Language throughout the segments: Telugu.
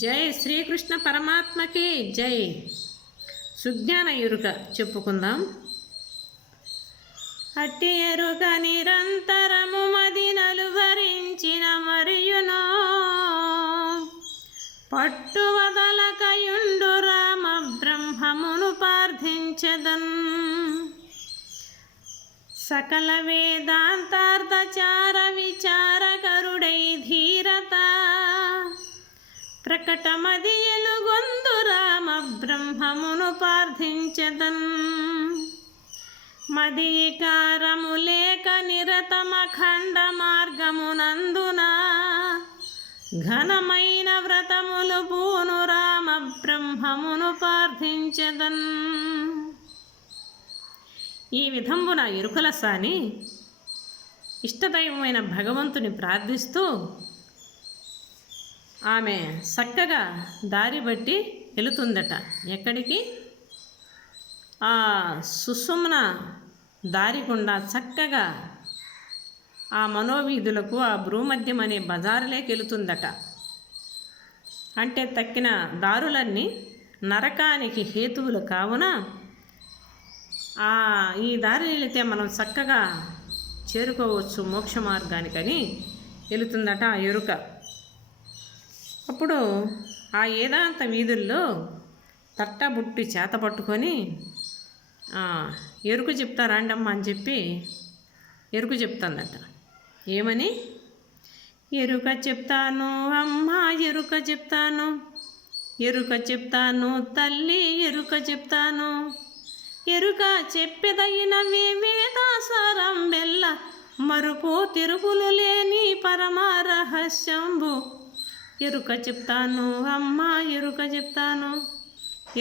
జై శ్రీకృష్ణ పరమాత్మకి జై. సుజ్ఞాన ఎరుక చెప్పుకుందాం. అట్టి ఎరుక నిరంతరము మదినలు భరించిన మరియునో పట్టు వదలకయుండు రామ బ్రహ్మమును ప్రార్థించదన్. సకల వేదాంతార్థచార విచారకరుడై ధీరత ప్రకటమది ఎలుగొందు రామ బ్రహ్మమును ప్రార్థించదన్. మదీకారము లేక నిరతమఖండ మార్గమునందున ఘనమైన వ్రతములు పూను రామ బ్రహ్మమును ప్రార్థించదన్. ఈ విధంబున ఎరుకల సాని ఇష్టదైవమైన భగవంతుని ప్రార్థిస్తూ ఆమె చక్కగా దారి బట్టి వెళుతుందట. ఎక్కడికి? ఆ సుసుమ్న దారి గుండా చక్కగా ఆ మనోవీధులకు ఆ భ్రూమధ్యం అనే బజారులోకి వెళుతుందట. అంటే తక్కిన దారులన్నీ నరకానికి హేతువులు కావున ఈ దారి వెళితే మనం చక్కగా చేరుకోవచ్చు మోక్ష మార్గానికని వెళుతుందట ఆ ఎరుక. అప్పుడు ఆ ఏదాంత వీధుల్లో తట్టబుట్టి చేత పట్టుకొని ఎరుకు చెప్తా రాండమ్మ అని చెప్పి ఎరుకు చెప్తుందట. ఏమని? ఎరుక చెప్తాను అమ్మ, ఎరుక చెప్తాను, ఎరుక చెప్తాను తల్లి, ఎరుక చెప్తాను. ఎరుక చెప్పెదగినవి వేదాసారం బెల్ల మరుపు తిరుగులు లేని పరమ రహస్యంబు. ఎరుక చెప్తాను అమ్మ, ఎరుక చెప్తాను,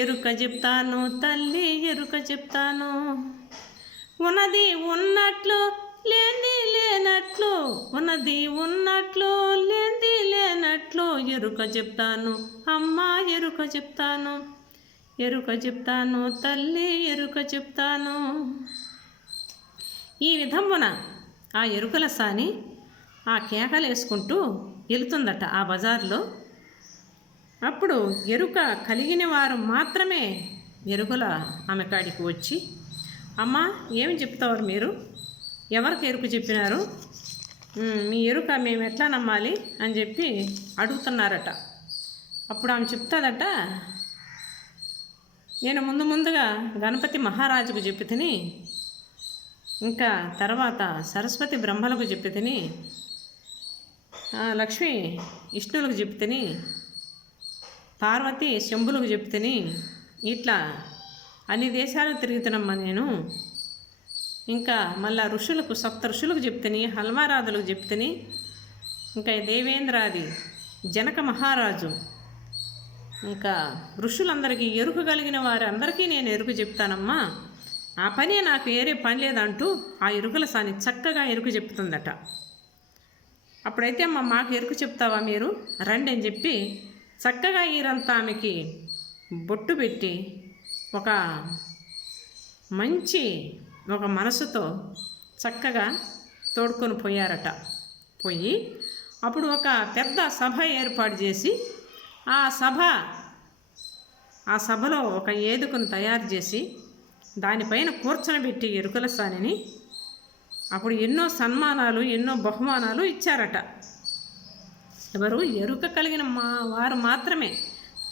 ఎరుక చెప్తాను తల్లి, ఎరుక చెప్తాను. ఉన్నది ఉన్నట్లు లేని లేనట్లు, ఉన్నది ఉన్నట్లు లేని లేనట్లు ఎరుక చెప్తాను అమ్మ, ఎరుక చెప్తాను, ఎరుక చెప్తాను తల్లి, ఎరుక చెప్తాను. ఈ విధమున ఆ ఎరుకల సాని ఆ కేకలు వేసుకుంటూ వెళుతుందట ఆ బజార్లో. అప్పుడు ఎరుక కలిగిన వారు మాత్రమే ఎరుకల ఆమె కాడికి వచ్చి, అమ్మ ఏమి చెప్తారు మీరు? ఎవరికి ఎరుక చెప్పినారు? మీ ఎరుక మేము ఎట్లా నమ్మాలి అని చెప్పి అడుగుతున్నారట. అప్పుడు ఆమె చెప్తాదట, నేను ముందుగా గణపతి మహారాజుకు చెప్పి తిని, ఇంకా తర్వాత సరస్వతి బ్రహ్మలకు చెప్పి తిని, లక్ష్మి విష్ణువులకు చెప్పి తిని, పార్వతి శంభులకు చెప్పి తిని, ఇట్లా అన్ని దేశాలు తిరుగుతున్నామ్మా నేను. ఇంకా మళ్ళా ఋషులకు సప్త ఋషులకు చెప్తని, హల్మారాధులకు చెప్తని, ఇంకా దేవేంద్రాది జనక మహారాజు ఇంకా ఋషులందరికీ ఎరుక కలిగిన వారి అందరికీ నేను ఎరుక చెప్తానమ్మా, ఆ పనే నాకు వేరే పని లేదంటూ ఆ ఎరుకల సాని చక్కగా ఎరుక చెప్తుందట. అప్పుడైతే అమ్మ మాకు ఎరుక చెప్తావా మీరు రండి అని చెప్పి చక్కగా ఈరంతా ఆమెకి బొట్టు పెట్టి ఒక మనసుతో చక్కగా తోడుకొని పోయారట. పోయి అప్పుడు ఒక పెద్ద సభ ఏర్పాటు చేసి ఆ సభలో ఒక ఏదుకను తయారు చేసి దానిపైన కూర్చొనబెట్టి ఎరుకల సానిని అప్పుడు ఎన్నో సన్మానాలు ఎన్నో బహుమానాలు ఇచ్చారట. ఎవరు? ఎరుక కలిగిన వారు మాత్రమే,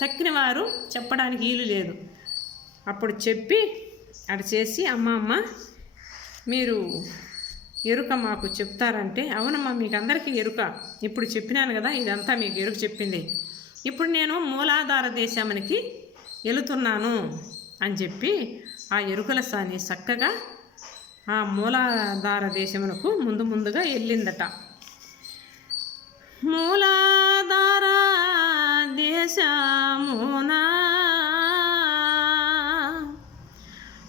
తక్కిన వారు చెప్పడానికి వీలు లేదు. అప్పుడు చెప్పి అటు చేసి, అమ్మ మీరు ఎరుక మాకు చెప్తారంటే, అవునమ్మా మీకు అందరికీ ఎరుక, ఇప్పుడు చెప్పినాను కదా ఇదంతా మీకు ఎరుక చెప్పింది, ఇప్పుడు నేను మూలాధార దేశానికి వెళుతున్నాను అని చెప్పి ఆ ఎరుకల సాని చక్కగా ఆ మూలాధార దేశమునకు ముందుగా వెళ్ళిందట. మూలాధార దేశమునా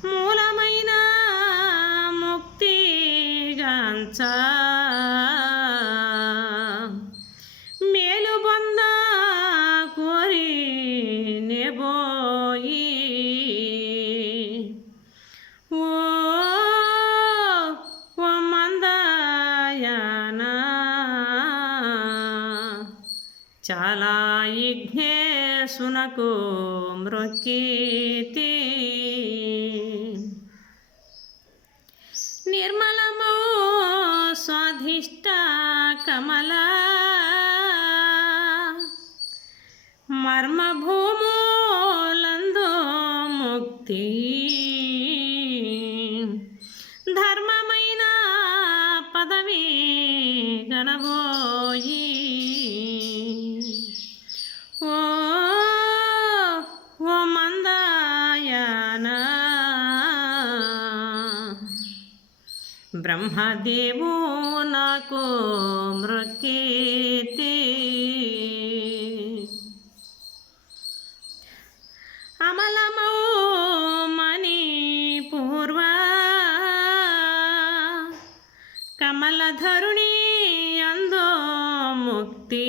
మూలమైన ముక్తిగాంచ మేలు పొంద కోరి నెబోయి ఓ మందయానా చాలా విఘ్నేశునకు మ్రొక్కితి నిర్మలమో స్వాధిష్ట కమల మర్మభూములందు ముక్తి ధర్మమైన పదవి గనబోయి ఓ మందాయన బ్రహ్మదేవు నాకు మ్రొక్కితి అమలమౌ మణిపూర్వ కమలధరుణి అందో ముక్తి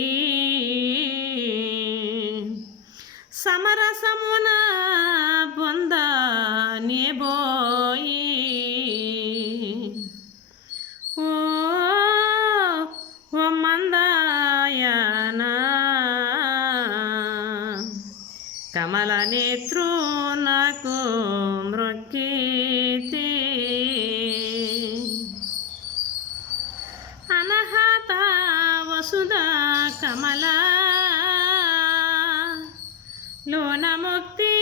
సమరసమున పొందనిబోయి ఓ మందాయన కమల నేత్రు నాకు మ్రొక్కితి అనహత వసుధ కమల లోన ముక్తి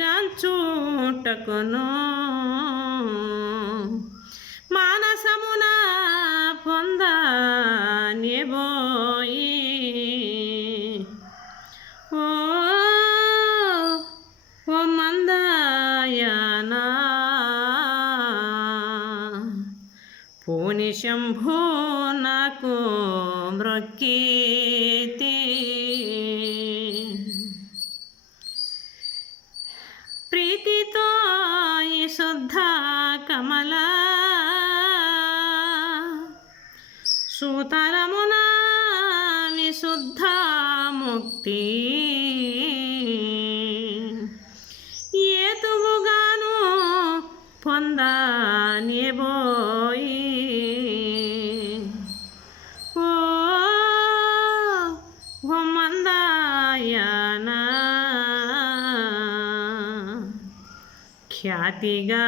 గాంచుటకును మానసమున పొందనిబోయి ఓ మందాయన పూని శంభో నాకు మ్రొక్కితి ప్రీతితో ఈ శుద్ధ కమల సూతరమున విశుద్ధ ముక్తి ఏతువుగాను పొందనిబోయి ఓ మందాయన ఖ్యాతిగా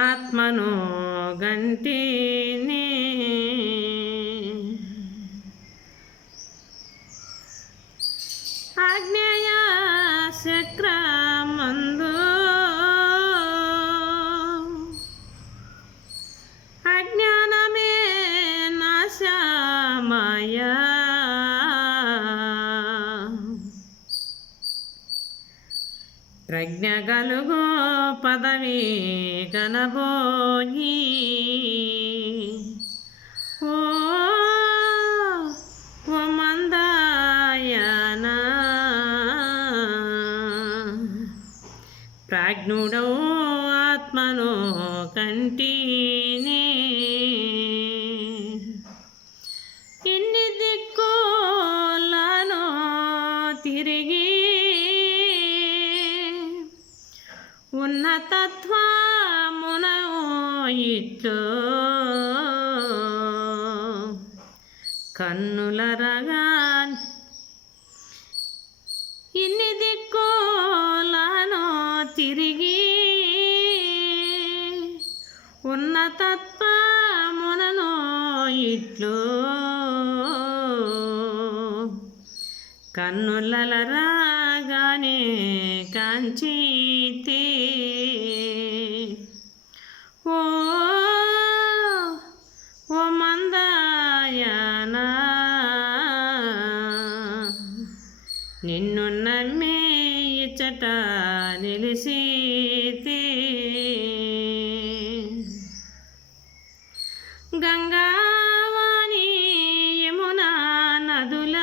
ఆత్మను గంటిని ఆగ్నేయ చక్రమందు అజ్ఞానమే నాశమయ ప్రజ్ఞ గలుగో పదవి గనబోయి ఓ మందాయన ప్రాజ్ఞుడో ఆత్మను కంటిని ఎన్ని దిక్కులను తిరిగి ఉన్నతత్వమున ఇట్లు కన్నులరగా ఇన్ని దిక్కులను తిరిగి ఉన్నతత్వమునను ఇట్లు కన్నులరాగానే కాంచితే ఓ మందాయన నిన్ను నమ్మే ఇచ్చట నిలిసితే గంగావాణి యమునా నదుల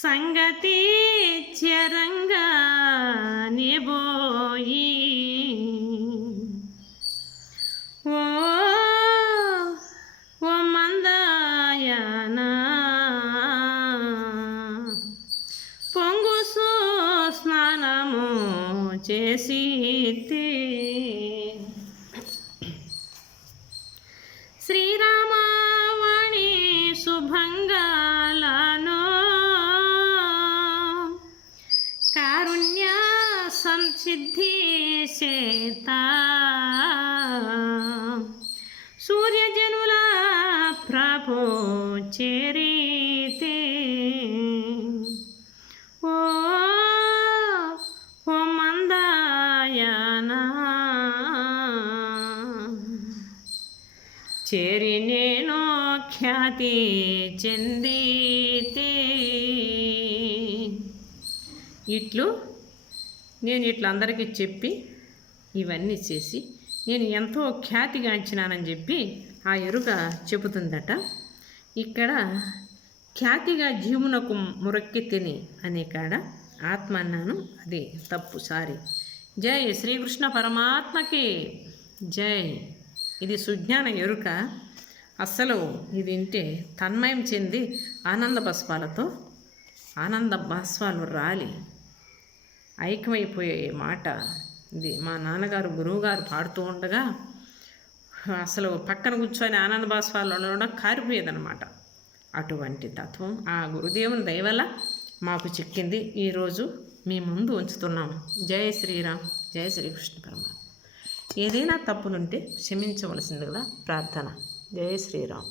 సంగతి చరంగా నిబోయి ఓ మందాయన పొంగు స్నానము చేసి శ్రీరామవాణి శుభ సిద్ధి చేత సూర్యజనుల ప్రభో చేరితే ఓ ఓ మందాయనా చేరి నేను ఖ్యాతి చెందితే ఇట్లు నేను ఇట్లా అందరికీ చెప్పి ఇవన్నీ చేసి నేను ఎంతో ఖ్యాతిగాంచినానని చెప్పి ఆ ఎరుక చెబుతుందట. ఇక్కడ ఖ్యాతిగా జీవునకు మురక్కి తిని అనే కాడ ఆత్మ అన్నాను, అది తప్పు, సారీ. జై శ్రీకృష్ణ పరమాత్మకి జై. ఇది సుజ్ఞాన ఎరుక. అస్సలు ఇది వింటే తన్మయం చెంది ఆనంద బాష్పాలు రాలి ఐక్యమైపోయే మాట ఇది. మా నాన్నగారు గురువుగారు పాడుతూ ఉండగా అసలు పక్కన కూర్చొని ఆనంద బాష్పాలలో కారిపోయేదన్నమాట. అటువంటి తత్వం ఆ గురుదేవుని దయ వల్ల మాకు చిక్కింది. ఈరోజు మీ ముందు ఉంచుతున్నాము. జై శ్రీరామ్, జై శ్రీకృష్ణ పరమాత్మ. ఏదైనా తప్పులుంటే క్షమించవలసిందిగా ప్రార్థన. జై శ్రీరామ్.